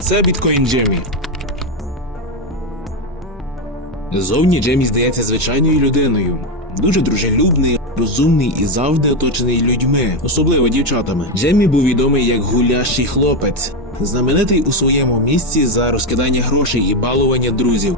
Це біткоін Джемі. Зовні Джемі здається звичайною людиною. Дуже дружелюбний, розумний і завжди оточений людьми, особливо дівчатами. Джеммі був відомий як гулящий хлопець, знаменитий у своєму місці за розкидання грошей і балування друзів.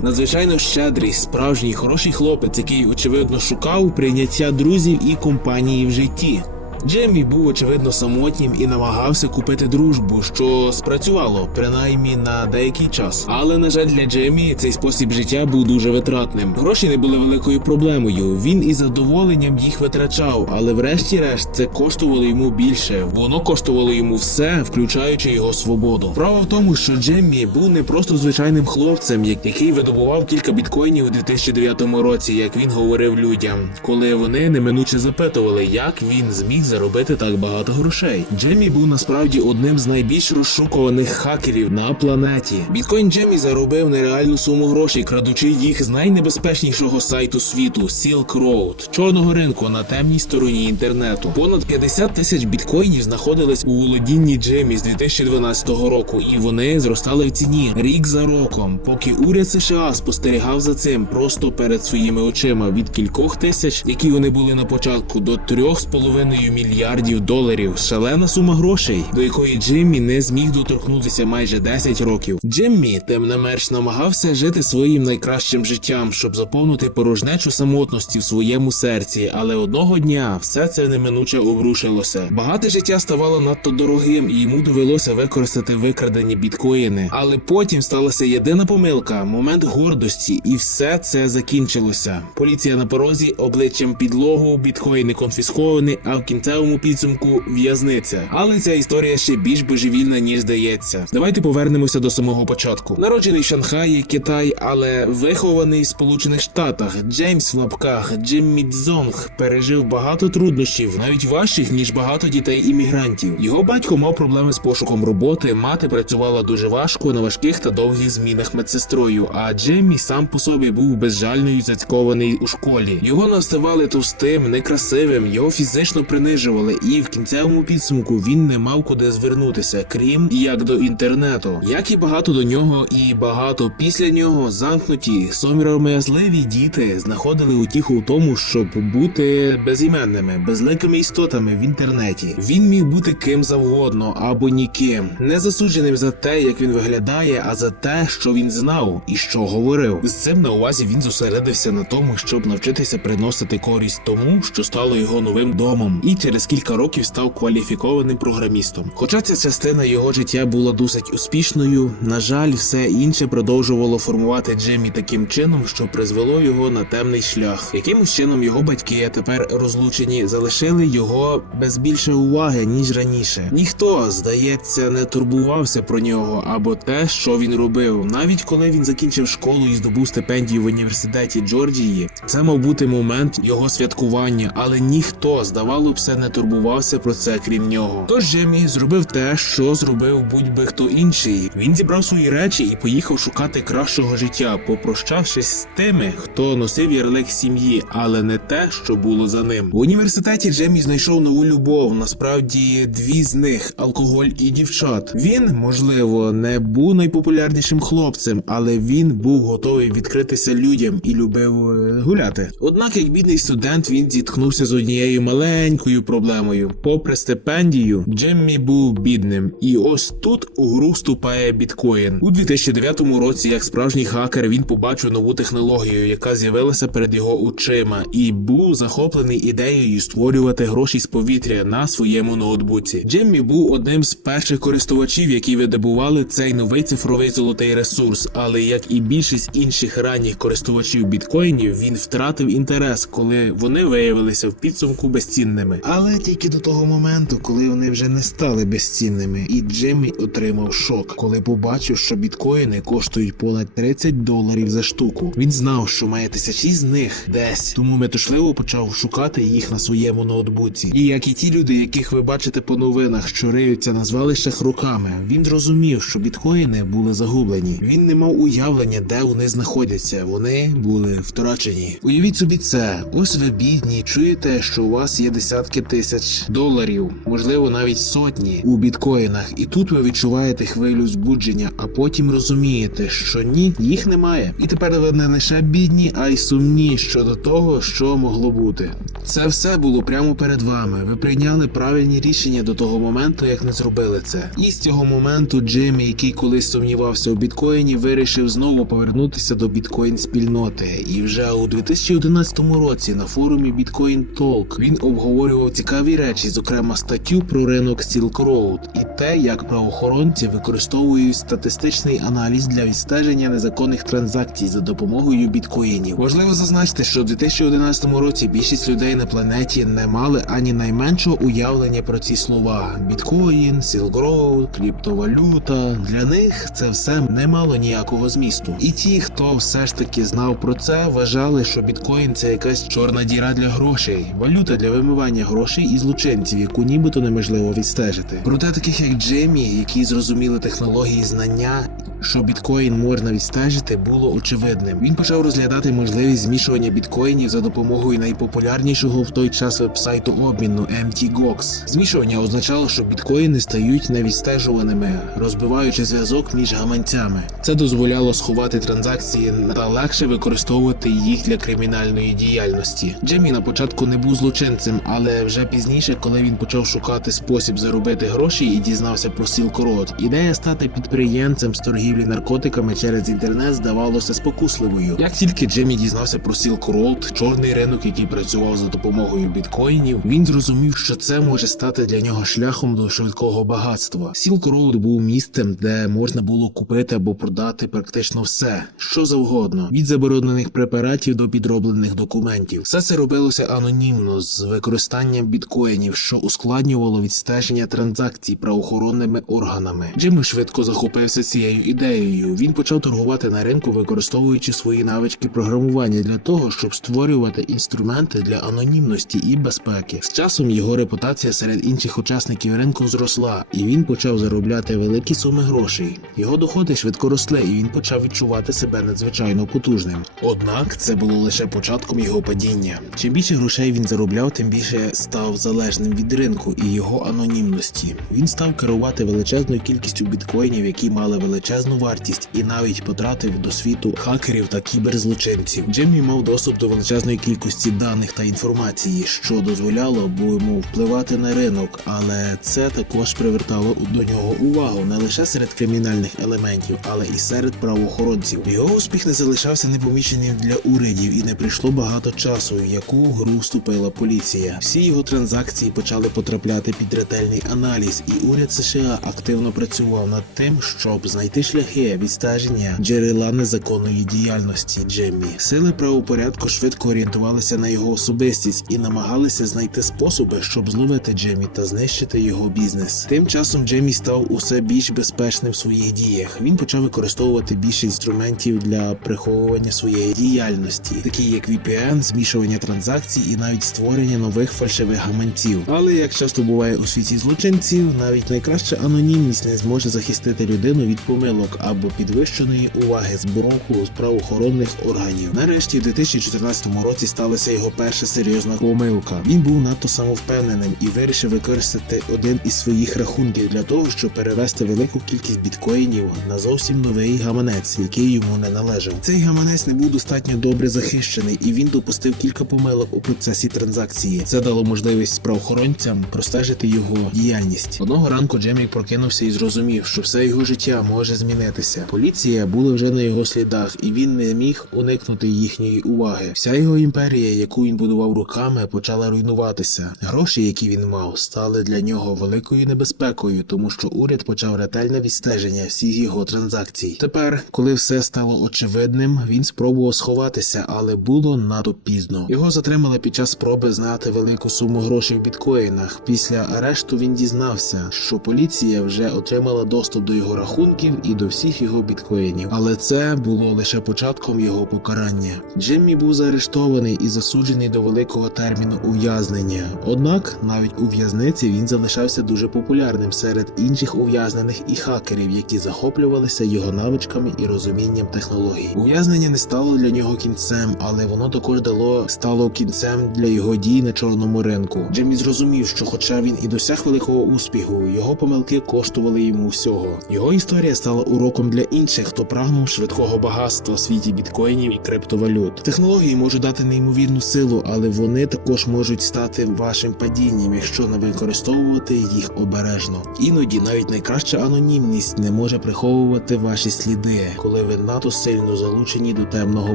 Надзвичайно щедрий, справжній хороший хлопець, який очевидно шукав прийняття друзів і компанії в житті. Джеммі був очевидно самотнім і намагався купити дружбу, що спрацювало принаймні на деякий час. Але на жаль, для Джеммі цей спосіб життя був дуже витратним. Гроші не були великою проблемою. Він із задоволенням їх витрачав, але врешті-решт це коштувало йому більше. Воно коштувало йому все, включаючи його свободу. Справа в тому, що Джеммі був не просто звичайним хлопцем, який видобував кілька біткоїнів у 2009 році, як він говорив людям, коли вони неминуче запитували, як він зміг заробити так багато грошей. Джеммі був насправді одним з найбільш розшукуваних хакерів на планеті. Біткоін Джеммі заробив нереальну суму грошей, крадучи їх з найнебезпечнішого сайту світу Silk Road, чорного ринку на темній стороні інтернету. Понад 50 тисяч біткоїнів знаходились у володінні Джеммі з 2012 року, і вони зростали в ціні рік за роком, поки уряд США спостерігав за цим просто перед своїми очима від кількох тисяч, які вони були на початку, до 3,5 мільярдів доларів. Шалена сума грошей, до якої Джиммі не зміг доторкнутися майже 10 років. Джиммі, менш, намагався жити своїм найкращим життям, щоб заповнити порожнечу самотності в своєму серці. Але одного дня все це неминуче обрушилося. Багате життя ставало надто дорогим, і йому довелося використати викрадені біткоїни. Але потім сталася єдина помилка момент гордості, і все це закінчилося. Поліція на порозі, обличчям підлогу, біткоїни конфісковані, а в кінцевому підсумку в'язниця. Але ця історія ще більш божевільна, ніж здається. Давайте повернемося до самого початку. Народжений в Шанхаї, Китай, але вихований в Сполучених Штатах. Джеймс в лапках Джиммі Дзонг пережив багато труднощів, навіть важчих ніж багато дітей іммігрантів. Його батько мав проблеми з пошуком роботи. Мати працювала дуже важко на важких та довгих змінах медсестрою. А Джиммі сам по собі був безжально і зацькований у школі. Його наставали товстим, некрасивим, його фізично принижували, і в кінцевому підсумку він не мав куди звернутися, крім як до інтернету. Як і багато до нього, і багато після нього замкнуті сором'язливі діти знаходили утіху в тому, щоб бути безіменними, безликими істотами в інтернеті. Він міг бути ким завгодно або ніким, не засудженим за те, як він виглядає, а за те, що він знав і що говорив. З цим на увазі він зосередився на тому, щоб навчитися приносити користь тому, що стало його новим домом, і через кілька років став кваліфікованим програмістом. Хоча ця частина його життя була досить успішною, на жаль, все інше продовжувало формувати Джиммі таким чином, що призвело його на темний шлях. Якимось чином його батьки, тепер розлучені, залишили його без більше уваги ніж раніше. Ніхто, здається, не турбувався про нього або те, що він робив. Навіть коли він закінчив школу і здобув стипендію в університеті Джорджії, це мав бути момент його святкування, але ніхто, здавалося б, не турбувався про це крім нього. Тож Джемі зробив те, що зробив будь-би хто інший. Він зібрав свої речі і поїхав шукати кращого життя, попрощавшись з тими, хто носив ярлик сім'ї, але не те, що було за ним. В університеті Джемі знайшов нову любов. Насправді дві з них алкоголь і дівчат. Він, можливо, не був найпопулярнішим хлопцем, але він був готовий відкритися людям і любив е, гуляти. Однак, як бідний студент, він зіткнувся з однією маленькою проблемою. Попри стипендію, Джеммі був бідним, і ось тут у гру вступає біткоін. У 2009 році, як справжній хакер, він побачив нову технологію, яка з'явилася перед його очима, і був захоплений ідеєю створювати гроші з повітря на своєму ноутбуці. Джеммі був одним з перших користувачів, які видобували цей новий цифровий золотий ресурс. Але як і більшість інших ранніх користувачів біткоїнів, він втратив інтерес, коли вони виявилися в підсумку безцінними. Але тільки до того моменту, коли вони вже не стали безцінними, і Джеммі отримав шок, коли побачив, що біткоїни коштують понад 30 доларів за штуку. Він знав, що має тисячі з них десь, тому метушливо почав шукати їх на своєму ноутбуці. І як і ті люди, яких ви бачите по новинах, що риються на звалищах руками, він зрозумів, що біткоїни були загублені. Він не мав уявлення, де вони знаходяться. Вони були втрачені. Уявіть собі це. Ось ви бідні, чуєте, що у вас є десятки тисяч доларів, можливо, навіть сотні у біткоїнах. І тут ви відчуваєте хвилю збудження, а потім розумієте, що ні, їх немає. І тепер ви не лише бідні, а й сумні щодо того, що могло бути. Це все було прямо перед вами. Ви прийняли правильні рішення до того моменту, як не зробили це. І з цього моменту Джиммі, який колись сумнівався у біткоїні, вирішив знову повернутися до біткоін спільноти. І вже у 2011 році на форумі Bitcoin Talk він обговорював цікаві речі, зокрема статтю про ринок Silk Road і те, як правоохоронці використовують статистичний аналіз для відстеження незаконних транзакцій за допомогою біткоїнів. Важливо зазначити, що в 2011 році більшість людей на планеті не мали ані найменшого уявлення про ці слова: біткоін, Silk Road, криптовалюта. Для них це все не мало ніякого змісту. І ті, хто все ж таки знав про це, вважали, що біткоін це якась чорна діра для грошей, валюта для вимивання грошей і злочинців, яку нібито неможливо відстежити. Проте таких як Джемі, які зрозуміли технології знання. Що біткоін можна відстежити, було очевидним. Він почав розглядати можливість змішування біткоїнів за допомогою найпопулярнішого в той час вебсайту обміну MTGOX. Змішування означало, що біткоїни стають невідстежуваними, розбиваючи зв'язок між гаманцями. Це дозволяло сховати транзакції та легше використовувати їх для кримінальної діяльності. Джемі на початку не був злочинцем, але вже пізніше, коли він почав шукати спосіб заробити гроші і дізнався про Silk Road, ідея стати підприємцем з торгівлі наркотиками через інтернет здавалося спокусливою. Як тільки Джемі дізнався про Silk Road, чорний ринок, який працював за допомогою біткоїнів, він зрозумів, що це може стати для нього шляхом до швидкого багатства. Silk Road був місцем, де можна було купити або продати практично все, що завгодно, від заборонених препаратів до підроблених документів. Все це робилося анонімно з використанням біткоїнів, що ускладнювало відстеження транзакцій правоохоронними органами. Джимми швидко захопився цією ідеєю. Він почав торгувати на ринку, використовуючи свої навички програмування для того, щоб створювати інструменти для анонімності і безпеки. З часом його репутація серед інших учасників ринку зросла, і він почав заробляти великі суми грошей. Його доходи швидко росли, і він почав відчувати себе надзвичайно потужним. Однак це було лише початком його падіння. Чим більше грошей він заробляв, тим більше став залежним від ринку і його анонімності. Він став керувати величезною кількістю біткоїнів, які мали величезну вартість, і навіть потратив до світу хакерів та кіберзлочинців. Джиммі мав доступ до величезної кількості даних та інформації, що дозволяло бо йому впливати на ринок, але це також привертало до нього увагу не лише серед кримінальних елементів, але і серед правоохоронців. Його успіх не залишався непоміченим для урядів, і не прийшло багато часу, в яку гру вступила поліція. Всі його транзакції почали потрапляти під ретельний аналіз, і уряд США активно працював над тим, щоб знайти шляхи відстеження джерела незаконної діяльності Джеммі. Сили правопорядку швидко орієнтувалися на його особистість і намагалися знайти способи, щоб зловити Джеммі та знищити його бізнес. Тим часом Джеммі став усе більш безпечним в своїх діях. Він почав використовувати більше інструментів для приховування своєї діяльності, такі як VPN, змішування транзакцій і навіть створення нових фальшивих гаманців. Але як часто буває у світі злочинців, навіть найкраща анонімність не зможе захистити людину від помилок або підвищеної уваги з боку правоохоронних органів. Нарешті, в 2014 році сталася його перша серйозна помилка. Він був надто самовпевненим і вирішив використати один із своїх рахунків для того, щоб перевести велику кількість біткоїнів на зовсім новий гаманець, який йому не належав. Цей гаманець не був достатньо добре захищений, і він допустив кілька помилок у процесі транзакції. Це дало можливість правоохоронцям простежити його діяльність. Одного ранку Джемі прокинувся і зрозумів, що все його життя може змінитися. Поліція була вже на його слідах, і він не міг уникнути їхньої уваги. Вся його імперія, яку він будував руками, почала руйнуватися. Гроші, які він мав, стали для нього великою небезпекою, тому що уряд почав ретельне відстеження всіх його транзакцій. Тепер, коли все стало очевидним, він спробував сховатися, але було надто пізно. Його затримали під час спроби знати велику суму грошей в біткоїнах. Після арешту він дізнався, що поліція вже отримала доступ до його рахунків і до всіх його біткоїнів. Але це було лише початком його покарання. Джиммі був заарештований і засуджений до великого терміну ув'язнення. Однак, навіть у в'язниці він залишався дуже популярним серед інших ув'язнених і хакерів, які захоплювалися його навичками і розумінням технологій. Ув'язнення не стало для нього кінцем, але воно також дало стало кінцем для його дій на чорному ринку. Джиммі зрозумів, що, хоча він і досяг великого успіху, його помилки коштували йому всього. Його історія стала уроком для інших, хто прагнув швидкого багатства в світі біткоїнів і криптовалют. Технології можуть дати неймовірну силу, але вони також можуть стати вашим падінням, якщо не використовувати їх обережно. Іноді навіть найкраща анонімність не може приховувати ваші сліди, коли ви надто сильно залучені до темного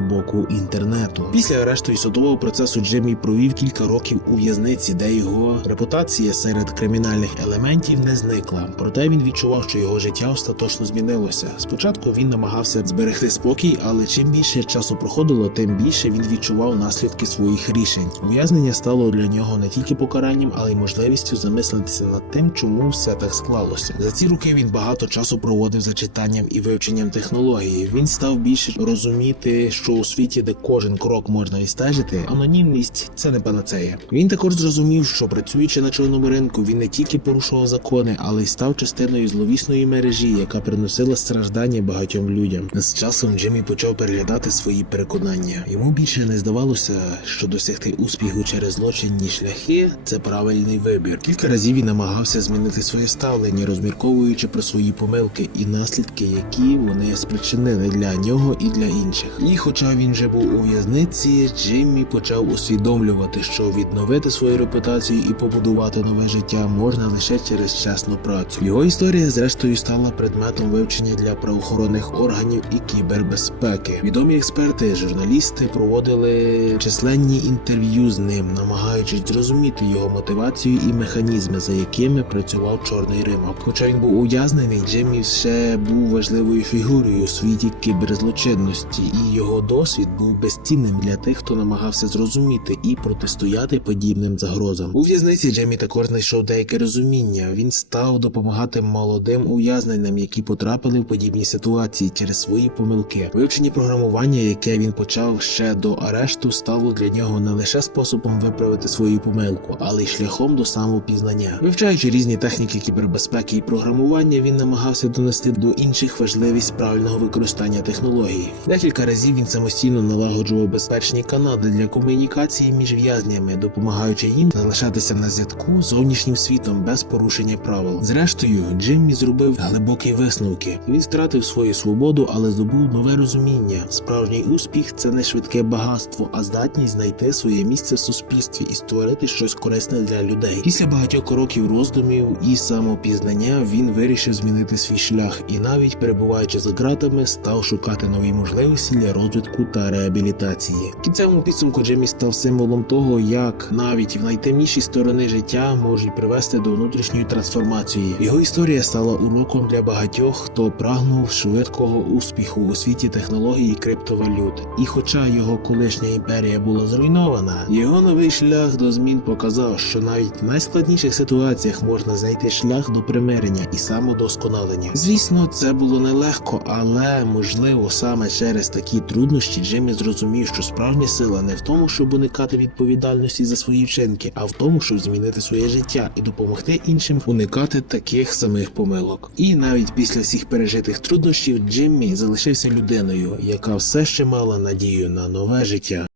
боку інтернету. Після арешту і судового процесу Джиммі провів кілька років у в'язниці, де його репутація серед кримінальних елементів не зникла. Проте він відчував, що його життя остаточно змінилося. Спочатку він намагався зберегти спокій, але чим більше часу проходило, тим більше він відчував наслідки своїх рішень. Ув'язнення стало для нього не тільки покаранням, але й можливістю замислитися над тим, чому все так склалося. За ці роки він багато часу проводив за читанням і вивченням технології. Він став більше розуміти, що у світі, де кожен крок можна відстежити, анонімність це не панацея. Він також зрозумів, що працюючи на чорному ринку, він не тільки порушував закони, але й став частиною зловісної мережі, яка приносила страждання багатьом людям. З часом Джиммі почав переглядати свої переконання. Йому більше не здавалося, що досягти успіху через злочинні шляхи це правильний вибір. Кілька разів він намагався змінити своє ставлення, розмірковуючи про свої помилки і наслідки, які вони спричинили для нього і для інших. І хоча він вже був у в'язниці, Джиммі почав усвідомлювати, що відновити свою репутацію і побудувати нове життя можна лише через чесну працю. Його історія, зрештою, стала предметом вивчення для правоохоронних органів і кібербезпеки. Відомі експерти, журналісти проводили численні інтерв'ю з ним, намагаючись зрозуміти його мотивацію і механізми, за якими працював чорний ринок. Хоча він був ув'язнений, Джиммі ще був важливою фігурою у світі кіберзлочинності, і його досвід був безцінним для тих, хто намагався зрозуміти і протистояти подібним загрозам. У в'язниці Джемі також знайшов деяке розуміння. Він став допомагати молодим ув'язненим, які потрапили в подібні ситуації через свої помилки. Вивчення програмування, яке він почав ще до арешту, стало для нього не лише способом виправити свою помилку, але й шляхом до самопізнання. Вивчаючи різні техніки кібербезпеки і програмування, він намагався донести до інших важливість правильного використання технологій. Декілька разів він самостійно налагоджував безпечні канали для комунікації між в'язнями, допомагаючи їм залишатися на зв'язку зовнішнім світом без порушення правил. Зрештою, Джиммі зробив глибокі висновки. Він втратив свою свободу, але здобув нове розуміння. Справжній успіх це не швидке багатство, а здатність знайти своє місце в суспільстві і створити щось корисне для людей. Після багатьох років роздумів і самопізнання він вирішив змінити свій шлях і навіть перебуваючи за ґратами, став шукати нові можливості для розвитку та реабілітації. Кінцевому підсумку Джиммі став символом того, як навіть в найтемніші сторони життя можуть привести до внутрішньої трансформації. Його історія стала уроком для багатьох, хто прагнув швидкого успіху у світі технологій і криптовалют. І хоча його колишня імперія була зруйнована, його новий шлях до змін показав, що навіть в найскладніших ситуаціях можна знайти шлях до примирення і самодосконалення. Звісно, це було нелегко, але можливо саме через такі труднощі Джиммі зрозумів, що справжня сила не в тому, щоб уникати відповідальності за свої вчинки, а в тому, щоб змінити своє життя і допомогти іншим уникати таких самих помилок. І навіть після всіх пережитих труднощів Джиммі залишився людиною, яка все ще мала надію на нове життя.